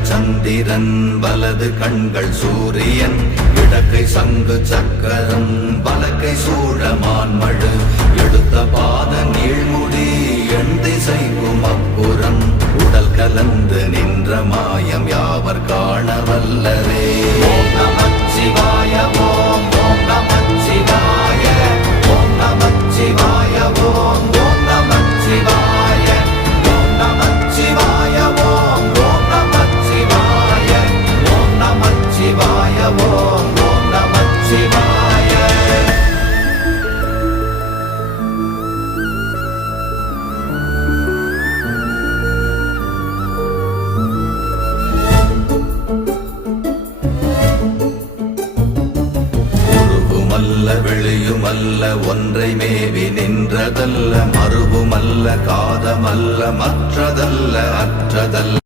இடங்கள் சந்திரன் வலது கண்கள் சூரியன் இடக்கை சங்கு சக்கரம் வலக்கை சூழமான்மழு எடுத்த பாத நீழ்முடி எண் திசைக்கும் அப்புறம் உடல் கலந்து நின்ற மாயம் யாவர் காண வல்லரே. ஓம் நமச்சிவாய ஓம் ஓம் நமச்சிவாய ஓம் நமச்சிவாய ஓம் ஓம் நமச்சிவாய ஓம் நமச்சிவாய ஓம் ஓம் நமச்சிவாய ஓம் நமச்சிவாய ஓம் ஓம் நமச்சிவாய. வெளியுமல்ல ஒன்றை மேவி நின்றதல்ல மறுவுமல்ல காதமல்ல மற்றதல்ல அற்றதல்ல